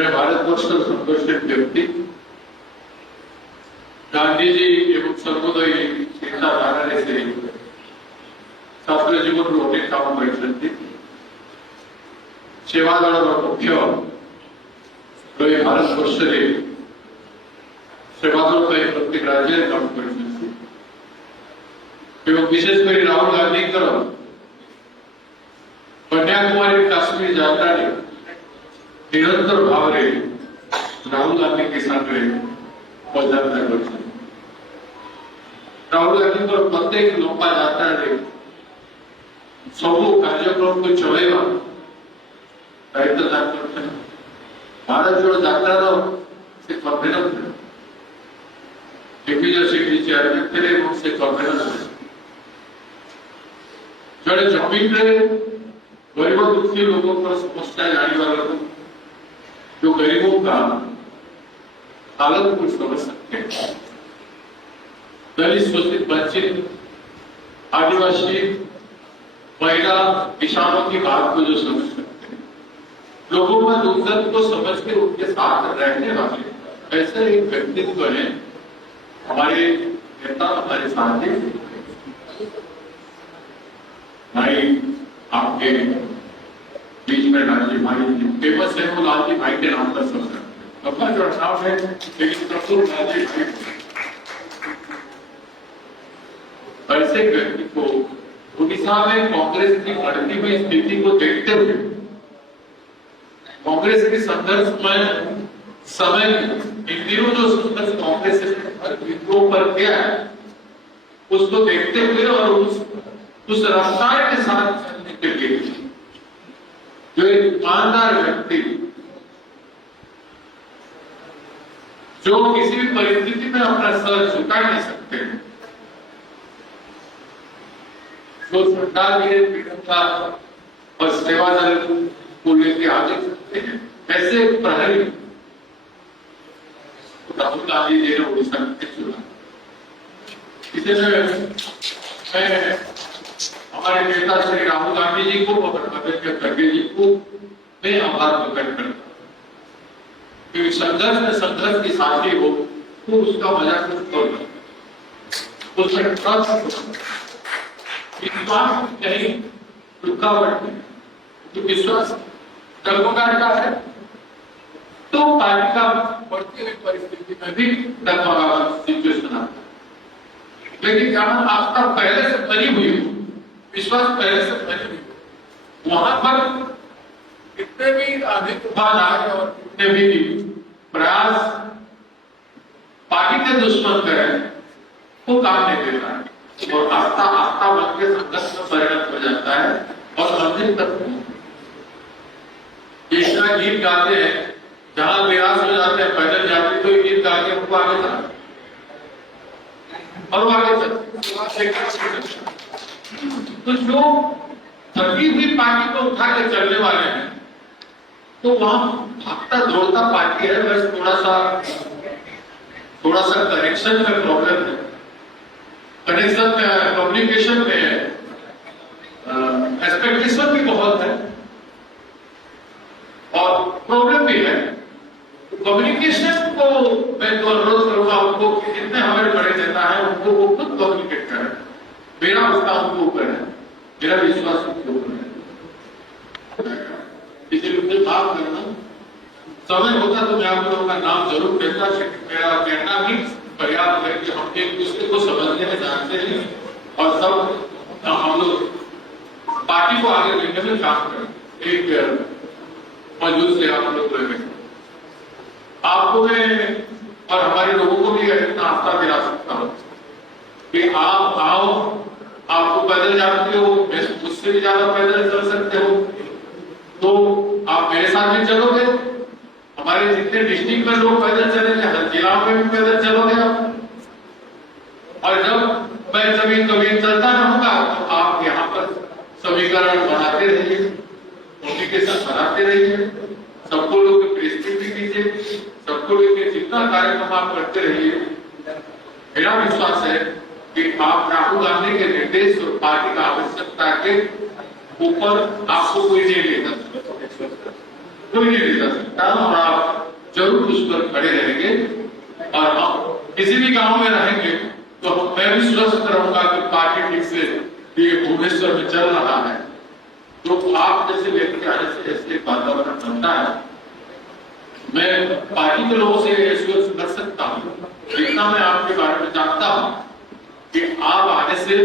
जड़े भारतवर्ष संघर्षित व्यक्ति गांधीजी एवं सर्वोदय चिंताधारा से छात्र जीवन अनेक काम कर सेवादल मुख्य रही भारतवर्ष सेवादल प्रत्येक राज्य काम कर विशेषकर राहुल गांधी कन्याकुमारी काश्मीर यात्रा निरंतर भाव राहुल गांधी के साथ पदयात्रा कर राहुल गांधी प्रत्येक लंबा यात्रा सब कार्यक्रम को चलेगा दायित्व भारत जोड़ो यात्रा से कन्वेनर चेयरमैन थे से कन्वेनर जड़े जमीन गरीब दुखी लोगों को समस्या जाने वाला जो गरीबों का हालत को समझ सकते हैं, दलित शोषित वंचित आदिवासी महिला किसानों की बात को जो समझ सकते हैं, लोगों में दुख दर्द को समझ के उनके साथ रहने वाले ऐसे एक व्यक्तित्व है हमारे नेता हमारे साथी भाई आपके बीच में लालजी भाई फेमस है वो लालजी भाई के नाम पर सब अपना जो नाम है लेकिन प्रफुल्ल लालजी भाई ऐसे व्यक्ति को उड़ीसा में कांग्रेस की बढ़ती हुई स्थिति को देखते हुए कांग्रेस के संघर्ष में समय इन दिनों जो संघर्ष कांग्रेस विद्रोह पर किया है उसको देखते हुए और उस रफ्तार के साथ चलने के लिए जो एक ईमानदार व्यक्ति जो किसी भी परिस्थिति में अपना सर झुका नहीं सकते जो सरकार के पीड़िता और सेवादल को लेके आगे सकते हैं ऐसे प्रहरी राहुल गांधी जी ने उड़ीसा में चुना। इसलिए हमारे नेता श्री राहुल गांधी जी को और आदित्य खड़गे जी को मैं आभार प्रकट करता हूँ। संघर्ष में संघर्ष की साथी हो तो उसका मजा कुछ और उसमें विश्वास नहीं रुकावट नहीं तो विश्वास डगमगाता है तो पार्टी का बढ़ती हुई परिस्थिति में भी डगमगा सिचुएशन आता है। लेकिन जहां आस्था पहले से बनी हुई हो विश्वास पहले से बनी हुई वहां पर कितने भी आगे तूफान आए और कितने भी प्रयास पार्टी के दुश्मन करें वो काम नहीं देता है और आस्था आस्था बन के संघर्ष में परिणत हो जाता है और मंजिल तक इतना गीत गाते हैं जहां निराश हो जाते हैं पैदल जाते तो गीत गा के उनको आगे जाते और वो आगे चलते तो जो थकी हुई पार्टी को उठा के चलने वाले हैं तो वहां भागता दौड़ता पार्टी है बस थोड़ा सा कनेक्शन में प्रॉब्लम है कनेक्शन में कम्युनिकेशन में एक्सपेक्टेशन भी बहुत है और प्रॉब्लम भी है। कम्युनिकेशन को मैं तो अनुरोध करूंगा उनको जितने हमारे बड़े नेता है उनको वो खुद कम्युनिकेट करें। मेरा उसका उनको ऊपर है मेरा विश्वास उनके ऊपर है इसलिए उनसे बात करना समय होता तो मैं आप लोगों का नाम जरूर देता मेरा कहना भी पर्याप्त है कि हम एक दूसरे को समझने में जानते हैं और सब हम लोग पार्टी को आगे लेने में काम करें। एक मौजूद से आप लोग आपको मैं और हमारे लोगों को भी इतना आस्था दिला सकता हूँ कि आप आओ आपको पैदल जाते हो मुझसे भी ज्यादा पैदल चल सकते हो तो आप मेरे साथ भी चलोगे हमारे जितने डिस्ट्रिक्ट में लोग पैदल चलेंगे हर जिला में भी पैदल चलोगे आप और जब मैं जमीन चलता रहूंगा तो आप यहाँ पर समीकरण बनाते रहिए कम्युनिकेशन बनाते रहिए सबको लोग प्रेस्टिज भी कीजिए सबको लेकर जितना कार्यक्रम आप करते रहिए। मेरा विश्वास है कि आप राहुल गांधी के निर्देश और पार्टी का आवश्यकता के ऊपर आपको कोई नहीं लेगा कोई नहीं ले जा सकता, और आप जरूर उस पर खड़े रहेंगे। और हम किसी भी गांव में रहेंगे तो मैं भी सुरक्षित रहूंगा कि पार्टी ठीक से ये भुवनेश्वर में चल रहा है। तो आप जैसे व्यक्ति आने से ऐसे वातावरण बनता है। मैं पार्टी के लोगों से एश्योर कर सकता हूँ, जितना मैं आपके बारे में जानता हूँ कि आप आने से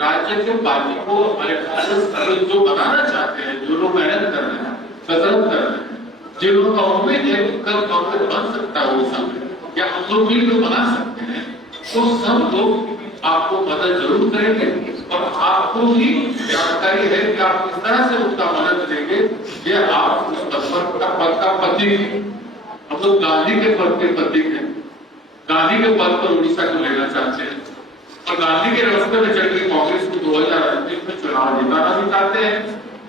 राज्य के पार्टी को हमारे जो बनाना चाहते हैं, जो लोग मेहनत कर रहे हैं, कसरत कर रहे हैं, जिन लोगों का उम्मीद है कि कल कांग्रेस बन सकता है, वो सब या हम लोग मिलकर बना सकते हैं, तो सब लोग आपको मदद जरूर करेंगे। और आपको भी जानकारी है कि आप किस तरह से उसका मदद करेंगे। ये आप उस पद का प्रतीक है। हम लोग गांधी के पद के प्रतीक है। गांधी के पद पर उड़ीसा को लेना चाहते हैं और गांधी के रास्ते में चलकर कांग्रेस को 2029 में चुनाव जिताना भी चाहते हैं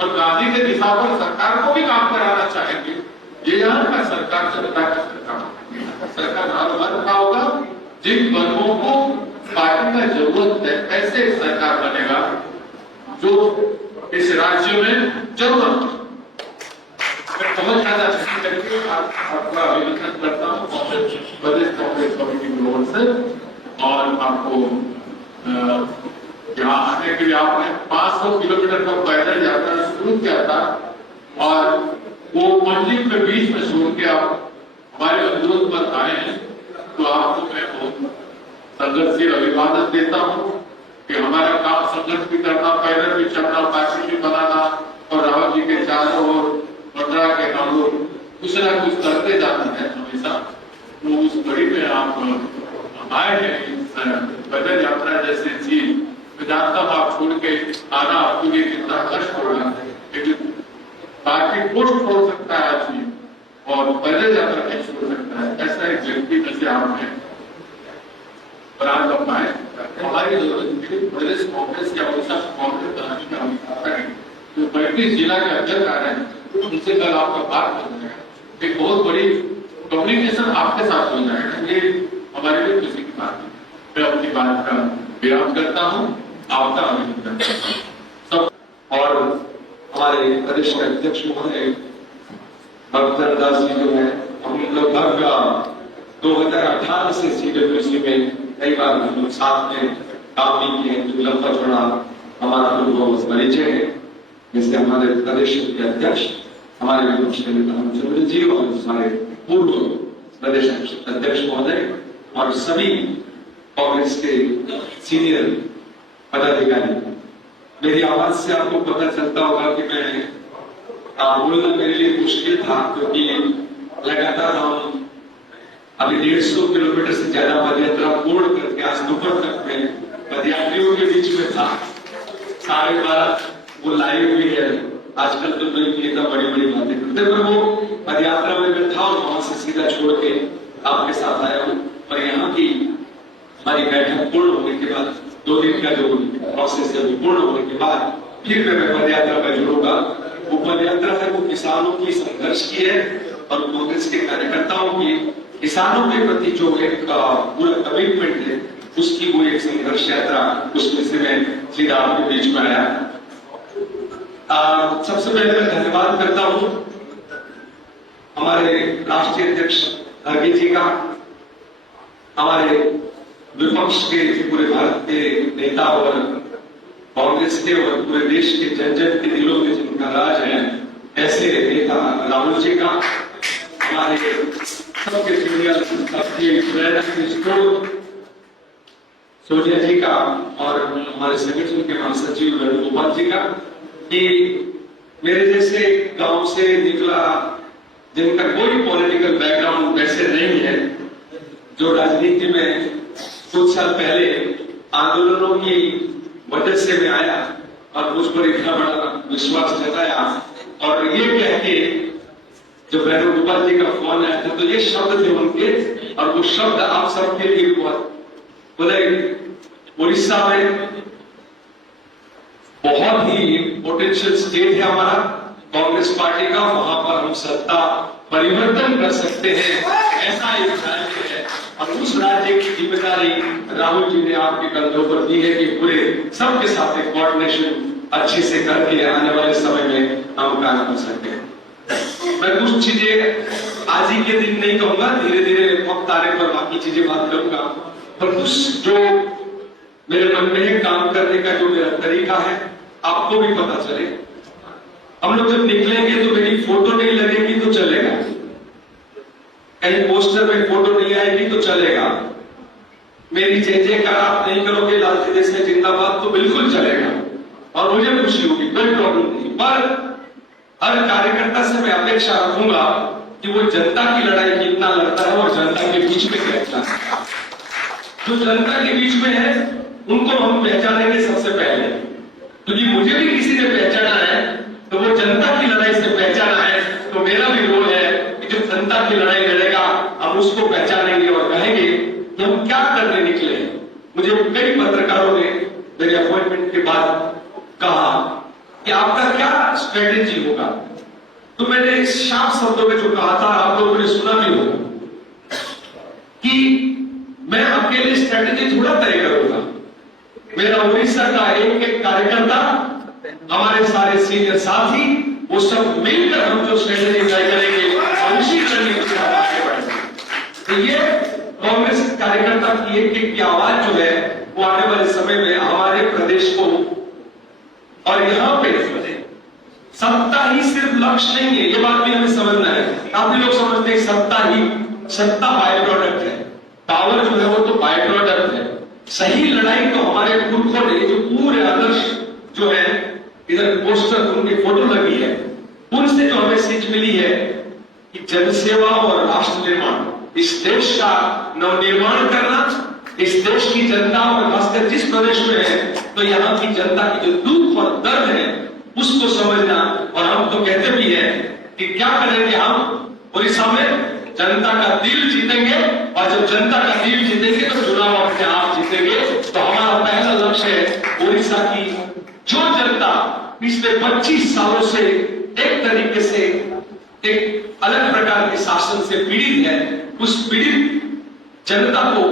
और गांधी के दिशा पर सरकार को भी काम कराना चाहेंगे। ये यहाँ का सरकार जनता का सरकार हर वर्ग का होगा। जिन वर्गों को पार्टी का जरूरत है, ऐसे सरकार बनेगा जो इस राज्य में जरूरत है। मैं बहुत ज्यादा करके आपका अभिनंदन करता हूँ प्रदेश कांग्रेस कमेटी की ओर से। और आपको यहाँ आने के लिए आपने 500 किलोमीटर का पैदल यात्रा शुरू किया था और वो मंडी के बीच में छोड़ के आप हमारे अनुरोध पर आए हैं। तो आपको मैं बहुत संघर्षशील अभिवादन देता हूँ कि हमारा काम संघर्ष भी करना, पैदल भी चलना, पार्टी भी बनाना और राहुल जी के चारों ओर मंडरा के हम लोग कुछ ना कुछ करते जाते हैं हमेशा। तो उस घड़ी में आप आए हैं पैदल यात्रा जैसे चीज, मैं जानता हूँ आप छोड़ के आना आपके लिए कितना कष्ट होगा, लेकिन पार्टी को छोड़ सकता है आदमी और पैदल यात्रा नहीं छोड़ सकता है। ऐसा एक व्यक्ति जैसे आपने बराबर पाए। हमारी जरूरत प्रदेश कांग्रेस की आवश्यकता कांग्रेस बनाने की आवश्यकता है। तो 35 जिला के अध्यक्ष आ रहे हैं, उनसे कल आपका बात हो जाएगा। एक बहुत बड़ी कम्युनिकेशन आपके साथ हो जाएगा। ये हमारे लिए खुशी की बात है। मैं अपनी बात का विराम करता हूँ, आपका अभिनंदन करता हूँ सब। और हमारे प्रदेश के अध्यक्ष महोदय भक्तर दास जी जो है, हम लगभग 2018 से CWC में कई बार हम लोग साथ में काम भी किए, जो लंबा चौड़ा हमारा अनुभव परिचय है। जिससे हमारे प्रदेश के अध्यक्ष हमारे विपक्ष के नेता रामचंद्र जी और हमारे पूर्व प्रदेश अध्यक्ष महोदय और सभी कांग्रेस के सीनियर पदाधिकारी, मेरी आवाज से आपको पता चलता होगा कि मैं बोलना मेरे लिए मुश्किल था, क्योंकि लगातार हम अभी 150 किलोमीटर से ज्यादा पदयात्रा पूर्ण करके आज दोपहर तक में पदयात्रियों के बीच में था। सारे बात वो लाइव हुई है। आजकल तो लोग नेता बड़ी बड़ी बातें करते, पर वो पदयात्रा में मैं था और वहां से सीधा छोड़ के आपके साथ आया हूँ। और यहाँ की हमारी बैठक पूर्ण होने के बाद, 2 दिन का जो प्रोसेस है पूर्ण होने के बाद फिर मैं पदयात्रा में जुड़ूंगा। वो पदयात्रा है वो किसानों की संघर्ष की है और कांग्रेस के कार्यकर्ताओं की किसानों के प्रति जो एक पूरा कमिटमेंट है, उसकी वो एक संघर्ष यात्रा, उसमें से मैं सीधा आपके बीच में आया। सबसे पहले मैं धन्यवाद करता हूं हमारे राष्ट्रीय अध्यक्ष खड़गे जी का, हमारे विपक्ष के पूरे भारत के नेता और कांग्रेस के और पूरे देश के जन जन के दिलों में जिनका राज है, ऐसे नेता राहुल जी का, हमारे सबके सीनियर सोनिया जी का और हमारे संगठन के महासचिव वेणुगोपाल जी का, कि मेरे जैसे गांव से निकला जिनका कोई पॉलिटिकल बैकग्राउंड वैसे नहीं है, जो राजनीति में कुछ साल पहले आंदोलनों की वजह से मैं आया और मुझ पर इतना बड़ा विश्वास जताया और ये कह के जब वेणुगोपाल जी का फोन आया था तो ये शब्द थे उनके, और वो शब्द आप सबके लिए बोले, उड़ीसा में बहुत ही पोटेंशियल स्टेट है हमारा कांग्रेस पार्टी का, वहां पर हम सत्ता परिवर्तन कर सकते हैं, ऐसा एक राज्य है और उस राज्य की जिम्मेदारी राहुल जी ने आपके कंधों पर दी है कि पूरे सबके साथ एक कोऑर्डिनेशन अच्छे से करके आने वाले समय में हम काम कर सकते हैं। मैं कुछ चीजें आज ही के दिन नहीं कहूंगा, धीरे धीरे वक्त आने पर बाकी चीजें बात करूंगा, पर कुछ जो मेरे मन में है काम करने का जो मेरा तरीका है आपको भी पता चले। हम लोग जब निकलेंगे तो मेरी फोटो नहीं लगेगी तो चलेगा, कहीं पोस्टर में फोटो नहीं आएगी तो चलेगा, मेरी जय जयकार आप नहीं करोगे लाल देश में जिंदाबाद तो बिल्कुल चलेगा और मुझे खुशी होगी, कोई प्रॉब्लम नहीं। पर हर कार्यकर्ता से मैं अपेक्षा रखूंगा कि वो जनता की लड़ाई कितना लड़ता है और जनता के बीच में रहता है। जो जनता के बीच में है उनको हम पहचानेंगे सबसे पहले, क्योंकि मुझे भी किसी ने पहचाना है तो वो जनता की लड़ाई से पहचाना है, तो मेरा भी रोल है कि जो जनता की लड़ाई लड़ेगा हम उसको पहचानेंगे और कहेंगे कि हम क्या करने निकले। मुझे कई पत्रकारों ने मेरे अपॉइंटमेंट के बाद कहा कि आपका क्या स्ट्रेटेजी होगा, तो मैंने साफ शब्दों में जो कहा था आप लोगों ने सुना भी होगा कि मैं अकेले स्ट्रेटेजी थोड़ा तय करूंगा, मेरा उड़ीसा का एक एक कार्यकर्ता, हमारे सारे सीनियर साथी, वो सब मिलकर हम जो स्ट्रेटेजी तय करेंगे और उसी रणनीति से आगे बढ़ेंगे। तो ये कांग्रेस कार्यकर्ता की एक एक की आवाज जो है वो आने वाले समय में हमारे प्रदेश को, और यहाँ पे सत्ता ही सिर्फ लक्ष्य नहीं है, ये बात भी हमें समझना है। काफी लोग समझते हैं सत्ता बाय प्रोडक्ट है, पावर जो है वो तो बाय प्रोडक्ट है। सही लड़ाई तो हमारे पुरखों ने जो पूरे आदर्श जो है, इधर पोस्टर उनकी फोटो लगी है, उनसे जो हमें सीख मिली है कि जनसेवा और राष्ट्र निर्माण, इस देश का नवनिर्माण करना, इस देश की जनता और खासकर जिस प्रदेश में है तो यहाँ की जनता की जो दुख और दर्द है उसको समझना। और हम तो कहते भी हैं कि क्या करेंगे हम उड़ीसा में, जनता का दिल जीतेंगे, और जब जनता का दिल जीतेंगे तो चुनाव अपने आप जीतेंगे। तो हमारा पहला लक्ष्य है उड़ीसा की जो जनता पिछले 25 सालों से एक तरीके से एक अलग प्रकार के शासन से पीड़ित है, उस पीड़ित जनता को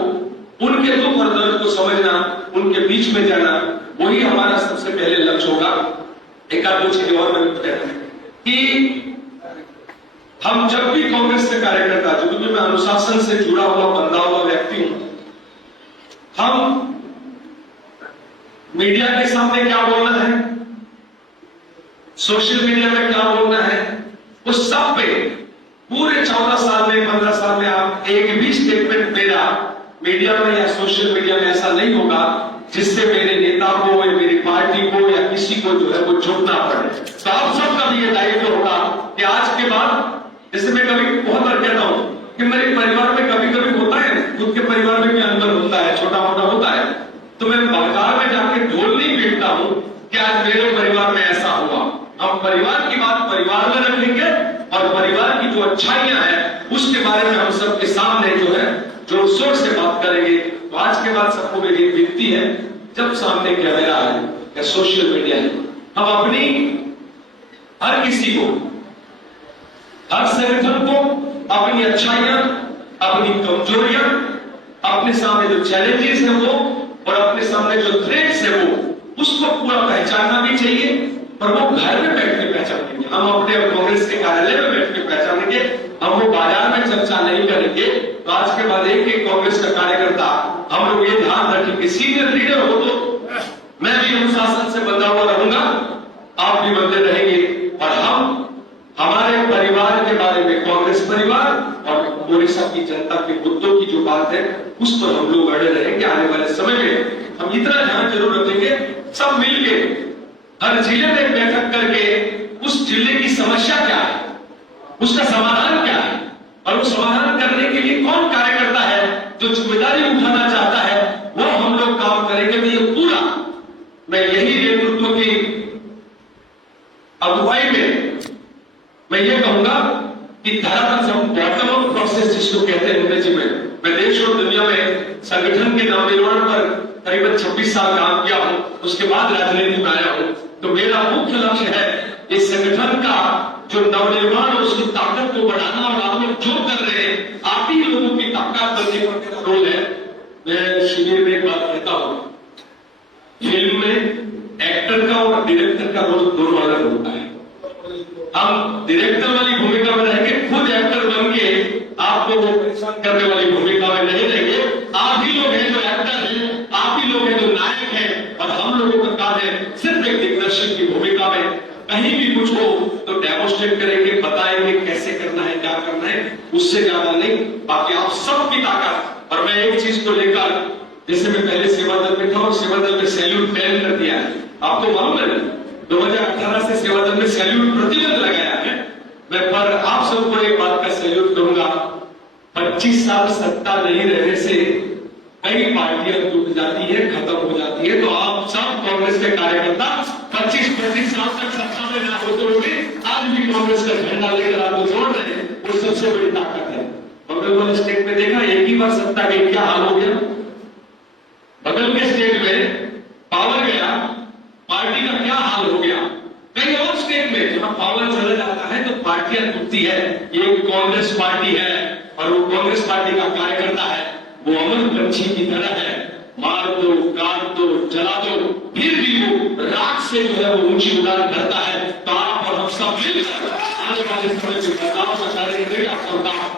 उनके दुख और दर्द को समझना, उनके बीच में जाना, वही हमारा सबसे पहले लक्ष्य होगा। एक आध दो चीजें और मैं कहता कि हम जब भी कांग्रेस के कार्यकर्ता, क्योंकि मैं अनुशासन से जुड़ा हुआ बंधा हुआ व्यक्ति हूं, हम मीडिया के सामने क्या बोलना है, सोशल मीडिया में क्या बोलना है, उस सब पे पूरे 14 साल में 15 साल में आप एक भी स्टेटमेंट मेरा मीडिया में या सोशल मीडिया में ऐसा नहीं होगा जिससे मेरे नेता को या मेरी पार्टी को या किसी को जो है वो झुकना पड़े। तो आप सबका भी ये दायित्व होगा कि आज के बाद, जैसे मैं कभी बहुत बार कहता हूं कि मेरे परिवार में कभी कभी होता है, खुद के परिवार में भी अंदर होता है, छोटा मोटा होता है, तो मैं बाजार में जाके ढोल नहीं पीटता हूं कि आज मेरे परिवार में ऐसा हुआ। हम परिवार की बात परिवार में रखेंगे और परिवार की जो अच्छाइयां हैं उसके बारे में हम सबके सामने जो है जोर शोर से बात करेंगे। तो आज के बाद सबको मेरी एक विनती है, जब सामने कैमरा है या सोशल मीडिया है, हम अपनी हर किसी को, हर संगठन को अपनी अच्छाइयां, अपनी कमजोरियां, अपने सामने जो चैलेंजेस है वो, और अपने सामने जो थ्रेट्स है वो, उसको पूरा पहचानना भी चाहिए। पर वो घर में बैठ के पहचानेंगे, हम अपने कांग्रेस के कार्यालय में बैठ के पहचानेंगे, हम वो बाजार में चर्चा नहीं करेंगे। तो आज के बाद एक एक कांग्रेस का कार्यकर्ता हम लोग ये ध्यान रखें कि सीनियर लीडर हो तो मैं भी अनुशासन से बंधा हुआ रहूंगा, आप भी बंधे रहेंगे, और हम हमारे परिवार के बारे में, कांग्रेस परिवार और उड़ीसा की जनता के मुद्दों की जो बात है उस पर हम लोग अड़े रहेंगे। आने वाले समय में हम इतना ध्यान जरूर रखेंगे, सब मिलके हर जिले में बैठक करके उस जिले की समस्या क्या है, उसका समाधान क्या है, और वो समाधान करने के लिए कौन कार्यकर्ता है जो जिम्मेदारी उठाना चाहता है, वो हम लोग काम करेंगे। तो ये पूरा मैं यही नेतृत्व की अगुवाई में मैं ये कहूंगा कि धरातल हम बॉटम अप प्रोसेस जिसको कहते हैं अंग्रेजी में, मैं देश और दुनिया में संगठन के नवनिर्माण पर करीबन 26 साल काम किया हूं, उसके बाद राजनीति में आया हूं। तो मेरा मुख्य लक्ष्य है इस संगठन का जो नवनिर्माण और उसकी ताकत को बढ़ाना, और आप लोग जो कर रहे हैं आप ही लोगों की ताकत करने पर मेरा रोल है। मैं शिविर में एक बात कहता हूं, फिल्म में एक्टर का और डायरेक्टर का रोल दोनों अलग होता है। हम डायरेक्टर वाली जैसे मैं पहले सेवा दल में था और सेवा दल में सैल्यूट बैन कर दिया है, आपको मालूम है 2018 से सेवा दल में सैल्यूट प्रतिबंध लगाया है। मैं पर आप सबको एक बात का सैल्यूट करूंगा, 25 साल सत्ता नहीं रहने से कई पार्टियां टूट जाती है, खत्म हो जाती है। तो आप सब कांग्रेस के कार्यकर्ता 25-25 साल तक सत्ता में ना होते हुए आज भी कांग्रेस का झंडा लेकर आपको जोड़ रहे हैं, वो सबसे बड़ी ताकत है। बगल वाले स्टेट में देखा एक ही बार सत्ता गई, क्या हाल हो गया। बगल के स्टेट में पावर गया, पार्टी का क्या हाल हो गया। कई और स्टेट में जहां पावर चला जाता है तो पार्टियां टूटती है। ये कांग्रेस पार्टी है और वो कांग्रेस पार्टी का कार्यकर्ता है, वो अमर पंछी की तरह है, मार दो, काट दो, जला दो, फिर भी वो राख से जो है वो ऊंची उड़ान करता है। तो आप और हम सब मिलकर आने वाले समय में बदलाव का कार्य करेंगे। आपका